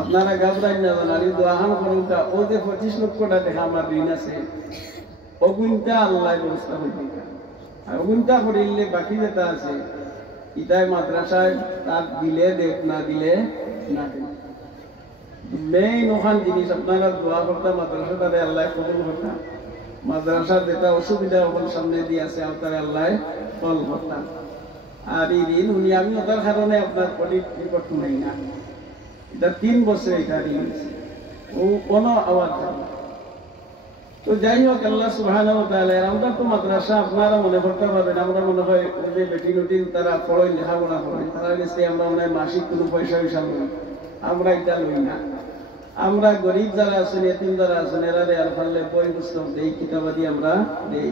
আপনারা ঘাবড়াই না জানালি দোয়াহান করুনটা ও যে 25 লক্ষটা দেখা আমার ঋণ আছে অগুনটা আল্লাহ ব্যবস্থা হইতে আর অগুনটা করিলে বাকি যেটা আছে ইটাই মাদ্রাসায় তার দিলে দেখ না দিলে না দেখ মেইন ওখান জিনিস আপনারা দোয়া করতে মাদ্রাসাটারে আল্লাহ কবুল করতা মাদ্রাসার যেটা অসুবিধা ওখানে সামনে দিয়ে আছে আপনারা আল্লাহ ফল করতাম আর এই ঋণ উনি আমি ওটার কারণে আপনার অডিট রিপোর্ট নাই না এটা 3 বছর এটা ঋণ ও কোনো আওয়াজ তো যাই হোক আল্লাহ সুবহানাহু ওয়া তাআলা আমরা তো মাদ্রাসা আপনারা মনে করতে পারবেন আমরা মনে হয় যে বেটি নটিন তারা পড়াই লেখাপড়া করে তারা গেছে আমরা মনে হয় মাসিক কোনো পয়সা লই আমরা এটা লই না আমরা গরিব যারা আছেন এতিম যারা আছেন এরা দেয়ার ফলে বই পুস্তক দেই কিতাবাদি আমরা দেই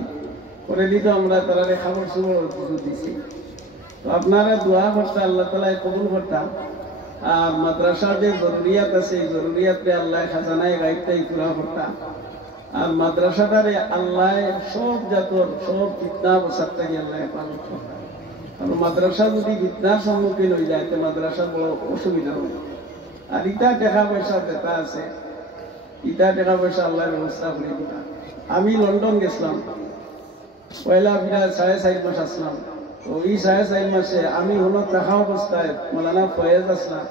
করে দিতে আমরা তারা খাবার সুবর কিছু দিছি তো আপনারা দোয়া করতে আল্লাহ তাআলা কবুল করতাম আর মাদ্রাসার যে জরুরিয়াত আছে এই জরুরিয়াতে আল্লাহ খাজানায় গাইবটাই পুরা করতাম আর মাদ্রাসাটারে আল্লাহ সব জাতর সব ফিতনা বসারটাকে আল্লাহ হেফাজত করতাম আর মাদ্রাসা যদি ফিতনার সম্মুখীন হয়ে যায় তো মাদ্রাসা বড় অসুবিধা হয় আর ইটা টাকা পয়সা যেটা আছে ইটা টাকা পয়সা আল্লাহর ব্যবস্থা করে দিতাম আমি লন্ডন গেছিলাম পয়লা বিরাট 4.5 মাস আসলাম তো এই 4.5 মাসে আমি হলো টাকা অবস্থায় মৌলানা ফয়েজ আসলাম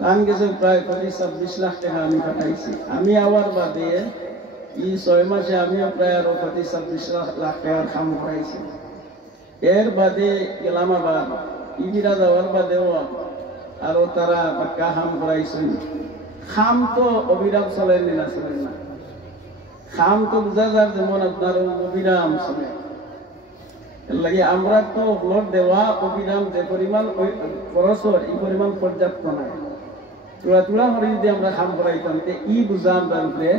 কান গেছে প্রায় 25-26 লাখ টাকা আমি পাঠাইছি আমি আবার বাদে এই 6 মাসে আমিও প্রায় আরো 25-26 লাখ টাকার কাম করাইছি এর বাদে গেলাম আবার ইবিরা যাওয়ার বাদেও আরো তারা বাক্কা হাম করাইছেন খাম তো অবিরাম চলেন না চলেন না খাম তো বুঝা যায় যেমন আপনার অবিরাম চলে এর লাগে আমরা তো ব্লড দেওয়া অবিরাম যে পরিমাণ খরচ হয় এই পরিমাণ পর্যাপ্ত নাই তুলা তুলা করে যদি আমরা খাম করাইতাম ই বুঝা আমরা উপরে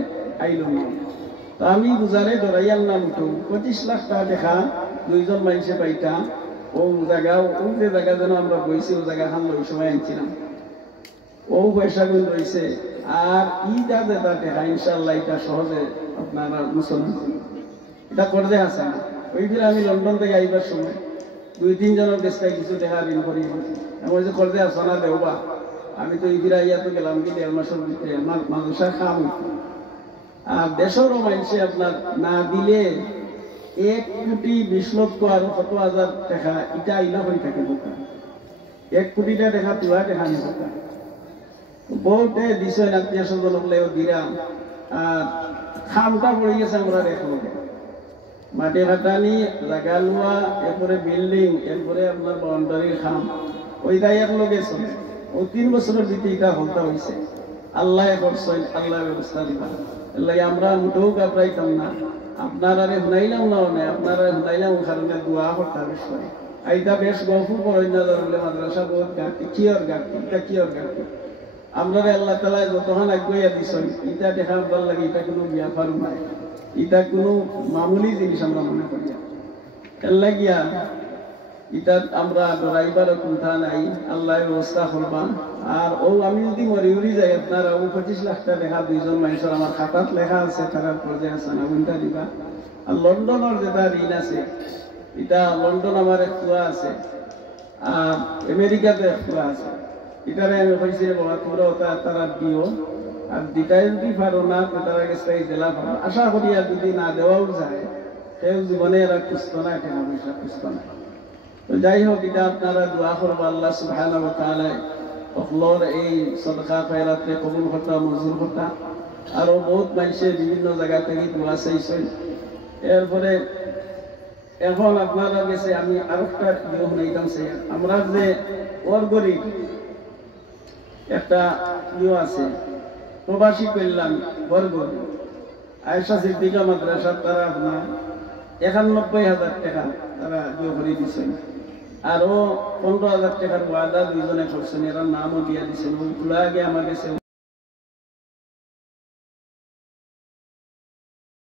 আইল না তো আমি বুঝারে ধরাই আনলাম তো 25 লাখ টাকা দেখা 2 জন মানুষে পাইতাম ও জায়গা ও যে জায়গা যেন আমরা বইছি ও জায়গা খান ওই সময় আনছিলাম ও পয়সাগুলো রয়েছে আর ইটা যেটা দেখা ইনশাল্লাহ এটা সহজে আপনারা মুসলমান এটা করতে আসে না ওই ফিরে আমি লন্ডন থেকে আইবার সময় 2-3 জনের দেশটাই কিছু দেখা ঋণ করি এমন যে করতে আসো না দেওবা আমি তো এই ফিরে আইয়া তো গেলাম কি 1.5 মাসের ভিতরে আমার মানুষের খাম আর দেশেরও মানুষে আপনার না দিলে 1,20,00,000 আর 100,000 টাকা এটা আইনা হয়ে থাকে দোকান 1 কোটি টাকা তুলা টাকা নিয়ে দোকান বহুতে দিছেন আত্মীয় স্বজন হলেও দিলাম আর খামটা পড়ে গেছে আমরা দেখো মাটি খাটানি লাগা লোয়া এরপরে বিল্ডিং এরপরে আপনার বাউন্ডারির খাম ওইটাই এক লগে চলে ও 3 বছরের ভিতরে এটা হলতা হয়েছে আল্লাহ করছেন আল্লাহ ব্যবস্থা দিবা এর আমরা মুঠেও কাপড়াইতাম না আপনারা শুনাইলাম না আপনারা শুনাইলাম কারণে দোয়া করতে হবে এইটা বেশ গল্প করেন না ধরলে মাদ্রাসা বহুত ঘাটতি কিয়র ঘাটতি এটা কিয়র ঘাটতি আমরা আল্লাহ তাআলা যতক্ষণ আগুয়া দিছেন এটা দেখা ভাল লাগে এটা কোনো ব্যাপার নয় এটা কোনো মামুলি জিনিস আমরা মনে করি এর লাগিয়া এটা আমরা ডরাইবার কোথা নাই আল্লাহ ব্যবস্থা করবা আর ও আমি যদি মরি উড়ি যাই আপনারা ও 25 লাখ টাকা দেখা 2 জন মানুষের আমার খাতাত লেখা আছে তারা পর্যায়ে আছে না উনটা দিবা আর লন্ডনের যেটা ঋণ আছে এটা লন্ডন আমার এক কুয়া আছে আর আমেরিকাতে এক কুয়া আছে এটারে আমি কইছি বাবা তোরা ওটা তারা দিও আর দিটাই যদি পারো না তো তারা গেছে জেলা পাবো আশা করি আর যদি না দেওয়াও যায় সেও জীবনে এরা সুস্থ না টাকা পয়সা সুস্থ না তো যাই হোক এটা আপনারা দোয়া করবো আল্লাহ সুবহানাহু ওয়া তাআলা অকলর এই সদকা খয়রাতে কবুল করতা মঞ্জুর করতা আরো বহুত মানুষের বিভিন্ন জায়গা থেকে দোয়া চাইছেন এরপরে এখন আপনারা গেছে আমি আরো একটা নিয়ম নাইতাম চাই আমরা যে ওর গরিব একটা ইয়ে আছে প্রবাসী কল্যাণ বর্গ আয়েশা সিদ্দিকা মাদ্রাসা তারা আপনার 91,000 টাকা তারা ইয়ে করে দিচ্ছেন আরো 15,000 টাকার ওয়াদা 2 জনে করছেন এরা নামও দিয়ে দিচ্ছেন ওগুলো আগে আমার কাছে